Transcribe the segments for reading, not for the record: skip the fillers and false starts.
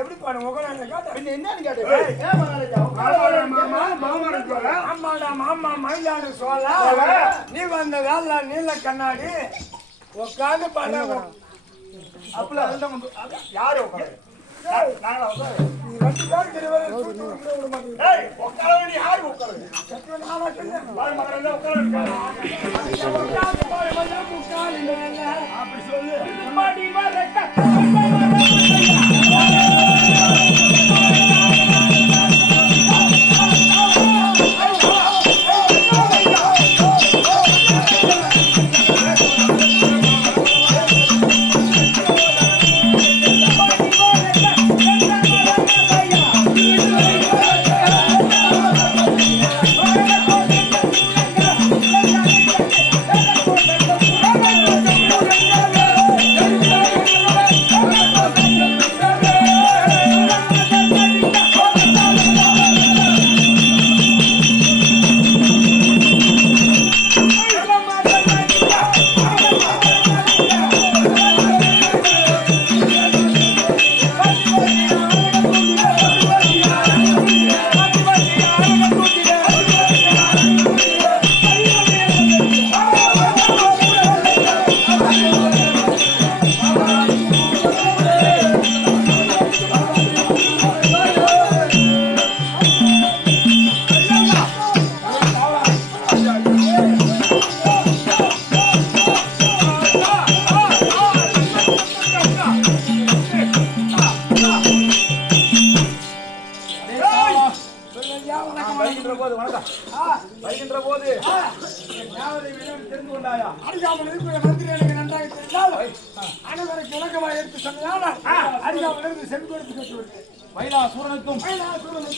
எப்படி பாடு என்னன்னு கேட்டேன். மாமா மயிலாடு சோழ நீ வந்த வேலை நீல கண்ணாடி உட்காந்து பாட யாரு அப்படி சொல்லு.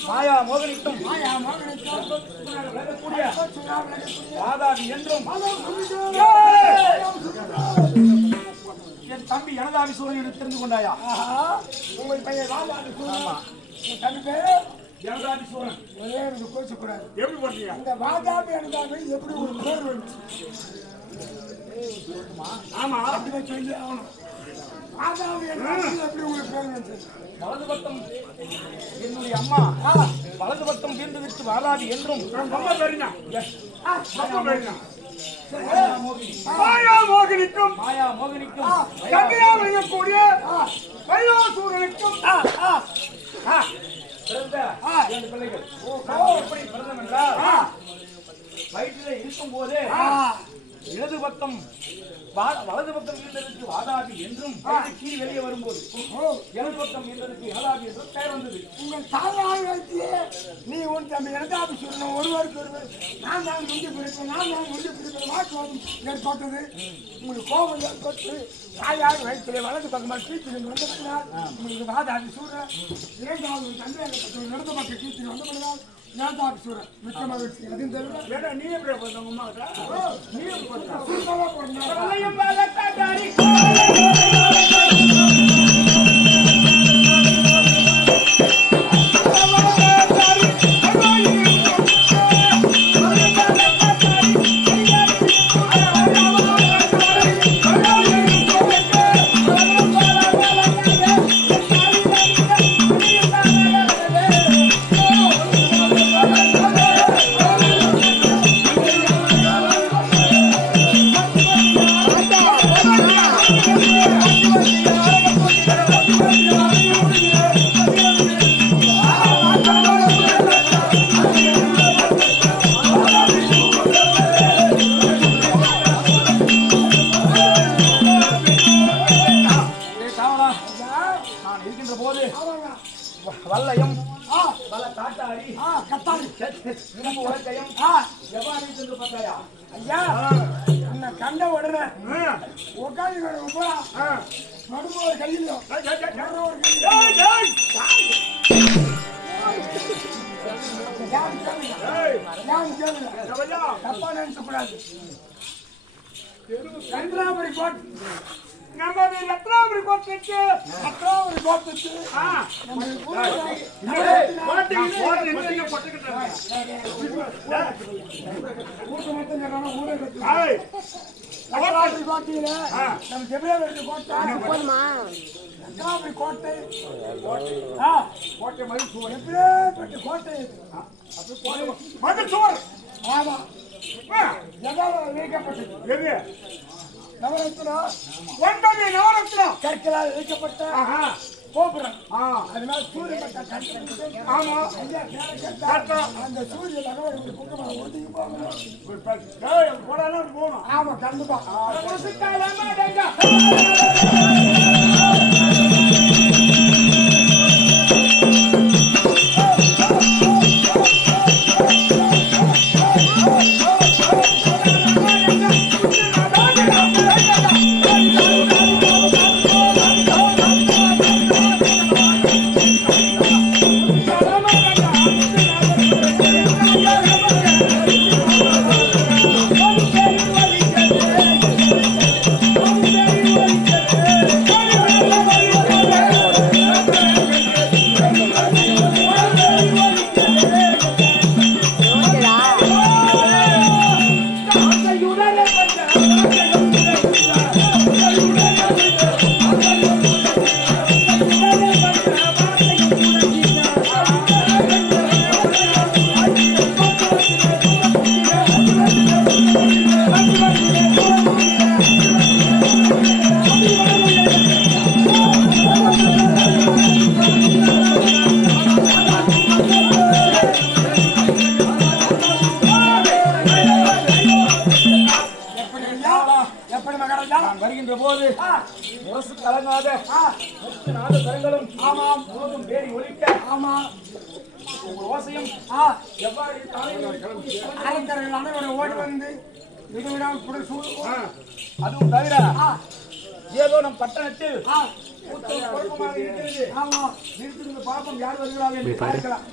மாயா மோகனிக்கும் வாதாபி என்றும் என் தம்பி எனதாபி சூரியன் தெரிந்து கொண்டாயா? உங்கள் பையன் வாதாபி சூரியன் தம்பி பேரு எனதாபி சூரன். ஒரே எனக்கு கோச்சக்கூடாது. எப்படி போட்டீங்க? இந்த வாதாபி எனதாபி எப்படி ஒரு பேர் வந்துச்சு? ஆமா அப்படி சொல்லி ஆகணும். வாதாபி எனதாபி எப்படி உங்களுக்கு பேர் வந்துச்சு? வலது பக்கம் என்னுடைய அம்மா வலது பக்கம் வீழ்ந்து விட்டு வாதாபி என்றும் மாயா மோகனிக்கும் கன்னியாகுமரிக்கூடிய வைராசூரனுக்கும் பிறந்த 2 பிள்ளைகள். எப்படி பிறந்தம் என்றால் வயிற்றில் இருக்கும் போது இடது பக்கம் வலது பக்கம் இருந்ததற்கு வாதாபி என்றும் கீழ் வெளியே வரும்போது இடது பக்கம் இருந்ததற்கு ஏதாபி என்றும் பெயர் வந்தது. உங்கள் தாயார் வைத்தியே நீ உன் தம்பி இடதாபி சொல்லணும் ஒருவருக்கு ஒருவர் நான் முந்தி பிடிப்பேன் வாக்குவாதம் ஏற்பட்டது. உங்களுக்கு கோபம் ஏற்பட்டு தாயார் வயிற்றிலே வலது பக்கமாக கீழ்த்திலிருந்து வந்தபடினால் உங்களுக்கு வாதாபி சூழல் இரண்டாவது தந்தை இடது பக்கம் கீழ்த்தில் வந்தபடினால் ஏதாபி சூழல் மிக்க மகிழ்ச்சி. அதையும் தவிர நீ எப்படி பண்ண நீ வல்லையம் பல காட்டாடி கத்தாடி இரும்பு உலக்கையும் எவ்வாறு சென்று பார்த்தாயா? ஐயா உன்னை கண்ட உடனே உட்காந்து மடுமோர் கையில் தப்பா நினைச்ச கூடாது. கன்றாபுரி கோட் நம்ம ரத்னாபுரி கோட்டுக்கு கோட்டை கோட்டை ஆமா நீக்கப்பட்டது நவரத்னம் 9 நவரத்னம் கற்களால் இழைக்கப்பட்ட கோபுரம். அதனால சூரிய ஆமா அந்த சூரிய நகரம் ஒதுங்கி போகணும். ஆமா கண்டிப்பா வருகின்ற போது முரசு கலங்காத 4 கரங்களும் ஆமாம் முழுதும் வேடி ஒலிக்க ஆமாம் உங்கள் ஓசையும் எவ்வாறு ஆலந்தர்கள் அனைவரும் ஓடி வந்து விடுவிடாமல் புடல் சூழ்வோம். அதுவும் தவிர ஏதோ நம் பட்டணத்தில் குழப்பமாக இருக்கிறது. ஆமா நிறுத்திருந்த பாப்பம் யார் வருகிறார்கள் என்று பார்க்கலாம்.